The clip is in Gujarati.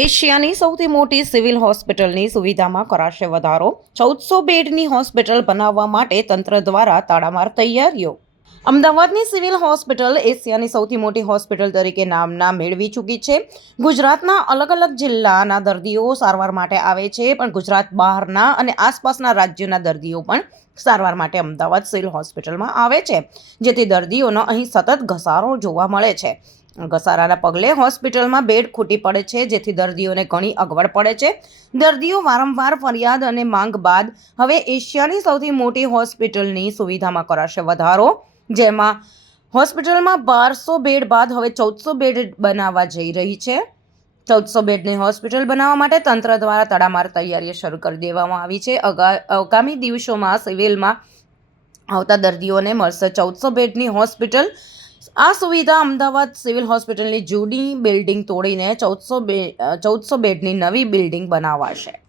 એશિયાની સૌથી મોટી સિવિલ હોસ્પિટલની સુવિધામાં કરાશે વધારો. ચૌદસો બેડની હોસ્પિટલ બનાવવા માટે તંત્ર દ્વારા તાળામાર તૈયારીઓ. અમદાવાદની સિવિલ હોસ્પિટલ એશિયાની સૌથી મોટી હોસ્પિટલ તરીકે નામના મેળવી ચૂકી છે. ગુજરાતના અલગ અલગ જિલ્લાના દર્દીઓ સારવાર માટે આવે છે, પણ ગુજરાત બહારના અને આસપાસના રાજ્યોના દર્દીઓ પણ સારવાર માટે અમદાવાદ સિવિલ હોસ્પિટલમાં આવે છે, જેથી દર્દીઓનો અહીં સતત ઘસારો જોવા મળે છે. ઘસારાના પગલે હોસ્પિટલમાં બેડ ખૂટી પડે છે, જેથી દર્દીઓને ઘણી અગવડ પડે છે. દર્દીઓ વારંવાર ફરિયાદ અને માંગ બાદ હવે એશિયાની સૌથી મોટી હોસ્પિટલની સુવિધામાં કરાશે વધારો, જેમાં હોસ્પિટલમાં બારસો બેડ બાદ હવે ચૌદસો બેડ બનાવવા જઈ રહી છે. ચૌદસો બેડની હોસ્પિટલ બનાવવા માટે તંત્ર દ્વારા તડામાર તૈયારીઓ શરૂ કરી દેવામાં આવી છે. અગા- આગામી દિવસોમાં સિવિલમાં આવતા દર્દીઓને મળશે ચૌદસો બેડની હોસ્પિટલ આ સુવિધા અમદાવાદ સિવિલ હોસ્પિટલની જૂની બિલ્ડિંગ તોડીને ચૌદસો બે ચૌદસો બેડની નવી બિલ્ડિંગ બનાવાશે.